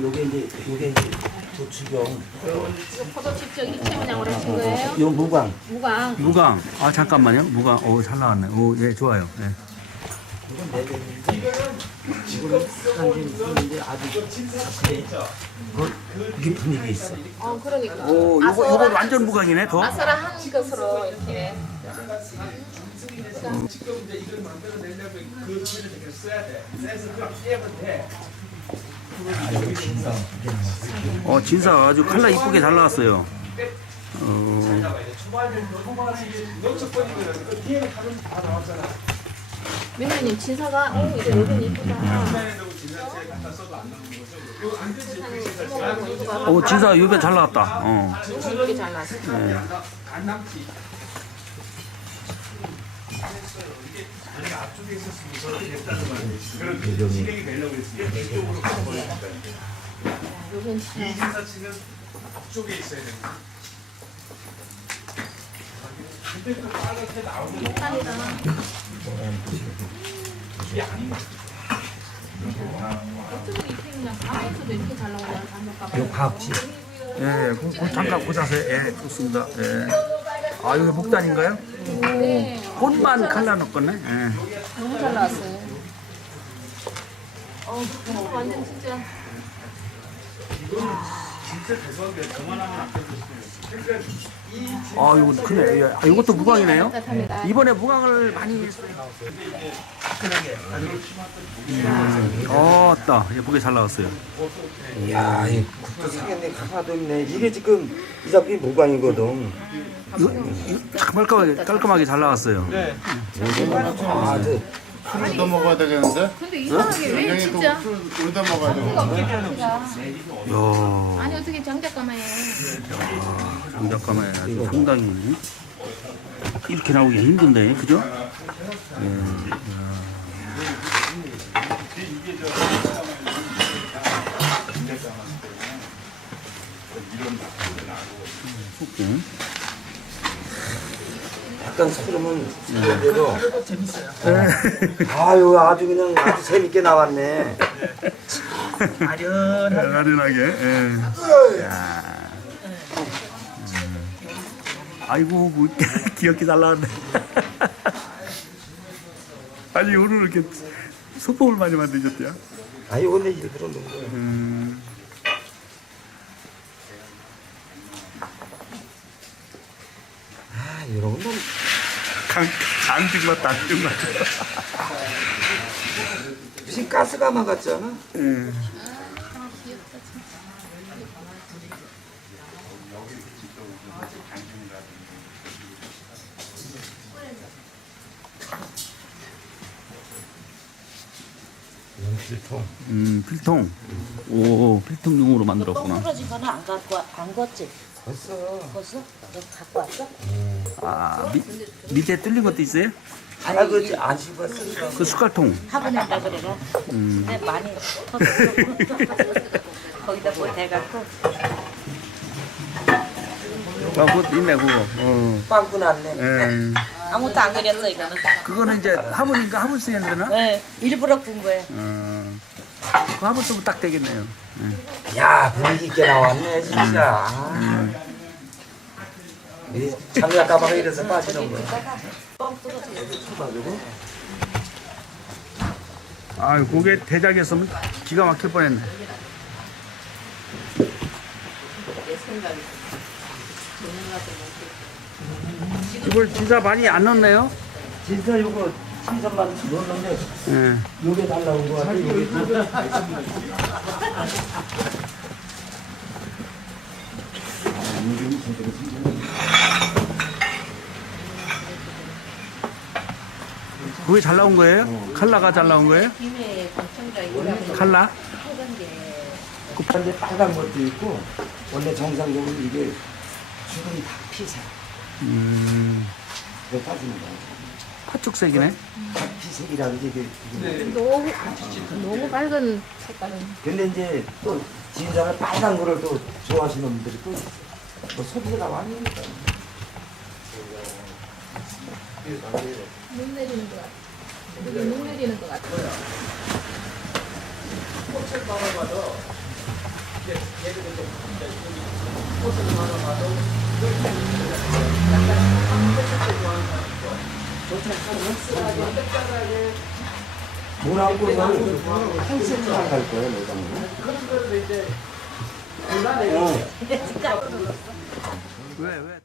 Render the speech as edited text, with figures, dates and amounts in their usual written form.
요게 이제 도축용. 이거 포도칩 저기 채문양으로 하신 거예요? 요 무광. 무광. 무광. 아 잠깐만요. 무광. 오 잘 나왔네. 오 예 좋아요. 예. 이건 내배인데 지금 한게 아주 자세히 이게 분위기 있어. 그러니까. 오 요거 완전 무광이네. 더. 아슬한 것으로 이렇게. 지금 이제 이걸 만들어내려면 그 소리를 되게 써야 돼. 그래서 그걸 깨면 돼. 진사 아주 칼라 이쁘게 잘 나왔어요. 초반에 몇첫 번이면 그 뒤에는 가면 다 나왔잖아. 민호님 진사가 이제 여기 이쁘다. 초반에도 진사체 갖다 써도 안 나오는 거죠. 이거 안 되지. 오 진사 요배 잘 나왔다. 이렇게 잘 나왔어. 안 남지. 이게 앞쪽에 있었으면 저렇게 됐다는 말이에요. 그런 진행이 되려고 했으니까 이쪽으로 가버리니까. 요건 이 진사치는 앞쪽에 있어야 됩니다. 근데 또 빨갛게 나오는 색깔이다. 게 아닌 어쩌면 이 채문양 밤에서도 이렇게 잘 나오냐 잠깐. 요 과학지. 예, 잠깐 보자세요. 예, 좋습니다. 예. 아 여기 목단인가요? 네. 꽃만 칼라 넣었네. 예. 너무 잘 나왔어요. 완전 진짜. 진짜 대박이야. 저만하면 안 되겠어요. 그러니까 아 이거 크네. 예. 아, 이것도 무광이네요. 따뜻합니다. 이번에 무광을 많이. 따 예쁘게 잘 나왔어요. 이야, 이 국도 사겠네. 하나도 없네. 이게 지금 이 작품이 무광이거든. 이거 참 깔끔하게 잘 나왔어요. 네. 아, 술을 얻어 먹어야 되겠는데? 근데 이상하게 왜 굉장히 진짜? 또 술을 얻어 먹어야 되겠는데? 이야, 아니 어떻게 장작가마에 장작감에 아주 상당히 이렇게 나오기 힘든데, 그죠? 예. 속금. 약간 소름은 소름대로 재밌어요. 아유, 아주 그냥 아주 재밌게 나왔네. 아련하게. 예. 야. 아이고, 뭐, 귀엽게 잘 나왔네. 아니, 오늘 이렇게 소품을 많이 만드셨대요? 아, 이건 내 일부러 넣은 거야. 아, 이런 건 앙증맞다, 앙증맞다. 무슨 가스가마 같잖아. 필통. 필통. 오, 필통용으로 만들었구나. 떨어진 거는 안 걷지? 벌써. 벌써? 너 갖고 왔어? 아, 밑에 뚫린 것도 있어요? 아, 그 안 씹었어. 그 숟갈통. 화분에다 그래라. 근데 많이 터졌어. 거기다 뭘 대갖고. 아, 그것도 있네, 그거. 빵꾸 났네. 예. 아무것도 안 그렸어 이거는. 그거는 이제 화분인가? 화분 쓰야 되나? 네, 일부러 군 거예요. 그 화분 쓰면 딱 되겠네요. 야, 분위기 있게 나왔네, 진짜. 이 장작 가마가 이래서 빠지는 거야. 아, 그게 대작이었으면 기가 막힐 뻔했네. 이걸 진짜 많이 안 넣었네요? 진짜 요거 3,000만 원 넣었는데 예. 요게 달라고 거 같아. 요게 그게 잘 나온 거예요? 칼라가 잘 나온 거예요? 김해 방청자 이거라고 칼라? 하던 게. 근데 빨간 것도 있고 원래 정상적으로 이게 주름이 다 피색. 그거 따지는 거야. 파죽색이네. 다 피색이라는 게 이게. 너무 밝은 색깔은. 근데 이제 또 진상을 빨간 거를 또 좋아하시는 분들이 또뭐 소비가 많으니까. 눈 내리는 것 같아. 여기 눈 내리는 것 같아. 꽃을 바라봐도 뭐라고 한센트 할 거예요, 내가. 왜?